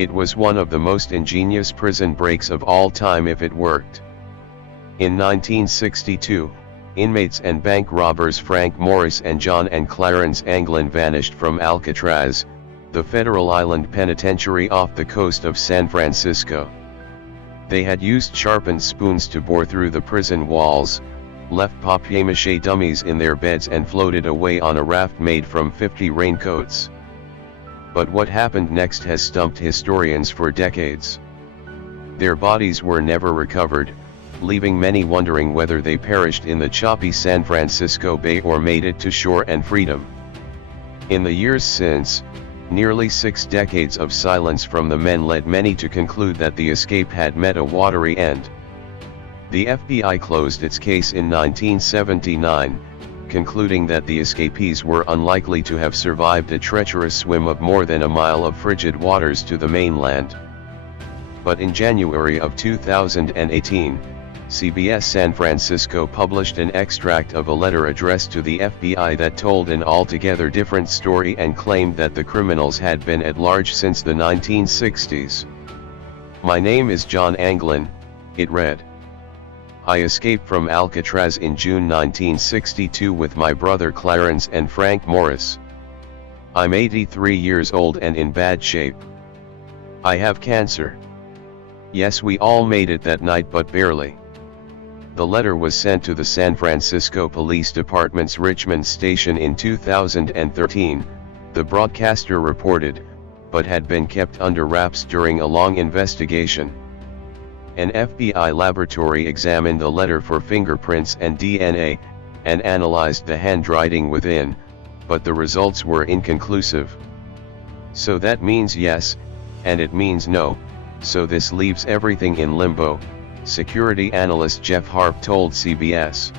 It was one of the most ingenious prison breaks of all time if it worked. In 1962, inmates and bank robbers Frank Morris and John and Clarence Anglin vanished from Alcatraz, the federal island penitentiary off the coast of San Francisco. They had used sharpened spoons to bore through the prison walls, left papier-maché dummies in their beds and floated away on a raft made from 50 raincoats. But what happened next has stumped historians for decades. Their bodies were never recovered, leaving many wondering whether they perished in the choppy San Francisco Bay or made it to shore and freedom. In the years since, nearly 6 decades of silence from the men led many to conclude that the escape had met a watery end. The FBI closed its case in 1979, concluding that the escapees were unlikely to have survived a treacherous swim of more than a mile of frigid waters to the mainland. But in January of 2018, CBS San Francisco published an extract of a letter addressed to the FBI that told an altogether different story and claimed that the criminals had been at large since the 1960s. "My name is John Anglin," it read. "I escaped from Alcatraz in June 1962 with my brother Clarence and Frank Morris. I'm 83 years old and in bad shape. I have cancer. Yes, we all made it that night, but barely." The letter was sent to the San Francisco Police Department's Richmond station in 2013, the broadcaster reported, but had been kept under wraps during a long investigation. An FBI laboratory examined the letter for fingerprints and DNA, and analyzed the handwriting within, but the results were inconclusive. "So that means yes, and it means no, so this leaves everything in limbo," security analyst Jeff Harp told CBS.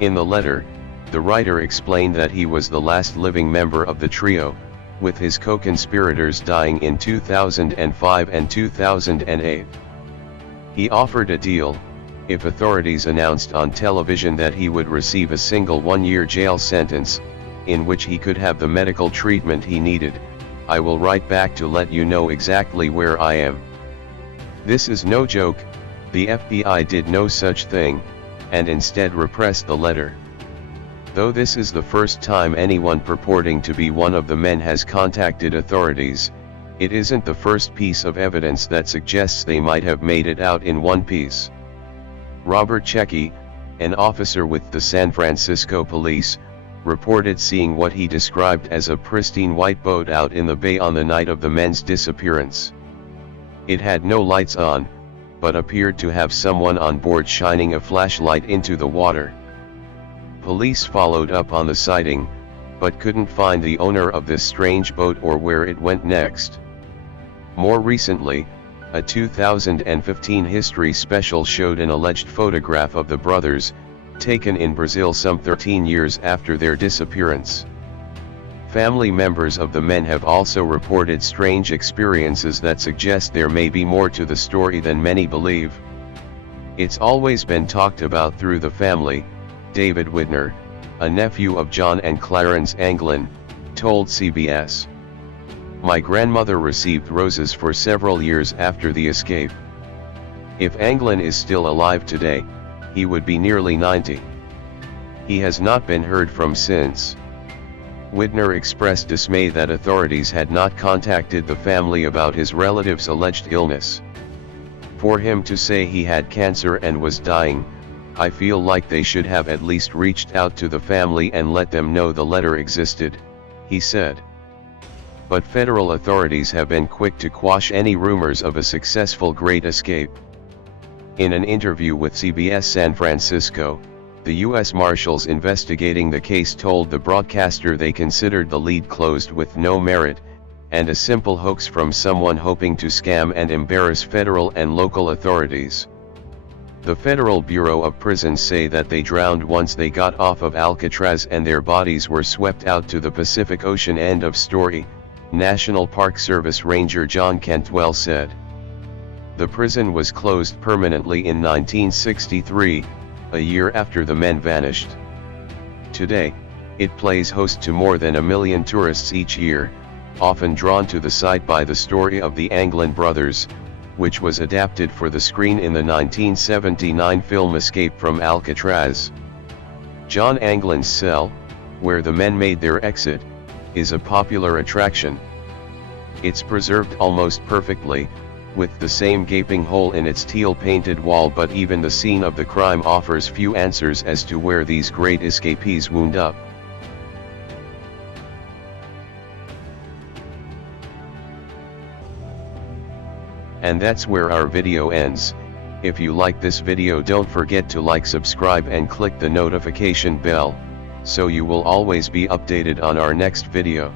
In the letter, the writer explained that he was the last living member of the trio, with his co-conspirators dying in 2005 and 2008. He offered a deal: if authorities announced on television that he would receive a single 1-year jail sentence, in which he could have the medical treatment he needed, "I will write back to let you know exactly where I am." This is no joke. The FBI did no such thing, and instead repressed the letter. Though this is the first time anyone purporting to be one of the men has contacted authorities, it isn't the first piece of evidence that suggests they might have made it out in one piece. Robert Checky, an officer with the San Francisco police, reported seeing what he described as a pristine white boat out in the bay on the night of the men's disappearance. It had no lights on, but appeared to have someone on board shining a flashlight into the water. Police followed up on the sighting, but couldn't find the owner of this strange boat or where it went next. More recently, a 2015 History special showed an alleged photograph of the brothers, taken in Brazil some 13 years after their disappearance. Family members of the men have also reported strange experiences that suggest there may be more to the story than many believe. "It's always been talked about through the family," David Widner, a nephew of John and Clarence Anglin, told CBS. "My grandmother received roses for several years after the escape. If Anglin is still alive today, he would be nearly 90. He has not been heard from since." Widner expressed dismay that authorities had not contacted the family about his relative's alleged illness. "For him to say he had cancer and was dying, I feel like they should have at least reached out to the family and let them know the letter existed," he said. But federal authorities have been quick to quash any rumors of a successful Great Escape. In an interview with CBS San Francisco, the U.S. Marshals investigating the case told the broadcaster they considered the lead closed with no merit, and a simple hoax from someone hoping to scam and embarrass federal and local authorities. The Federal Bureau of Prisons say that they drowned once they got off of Alcatraz and their bodies were swept out to the Pacific Ocean. End of story, National Park Service Ranger John Cantwell said. The prison was closed permanently in 1963, a year after the men vanished. Today, it plays host to more than 1 million tourists each year, often drawn to the site by the story of the Anglin brothers, which was adapted for the screen in the 1979 film Escape from Alcatraz. John Anglin's cell, where the men made their exit, is a popular attraction. It's preserved almost perfectly, with the same gaping hole in its teal-painted wall, but even the scene of the crime offers few answers as to where these great escapees wound up. And that's where our video ends. If you like this video, don't forget to like, subscribe and click the notification bell, so you will always be updated on our next video.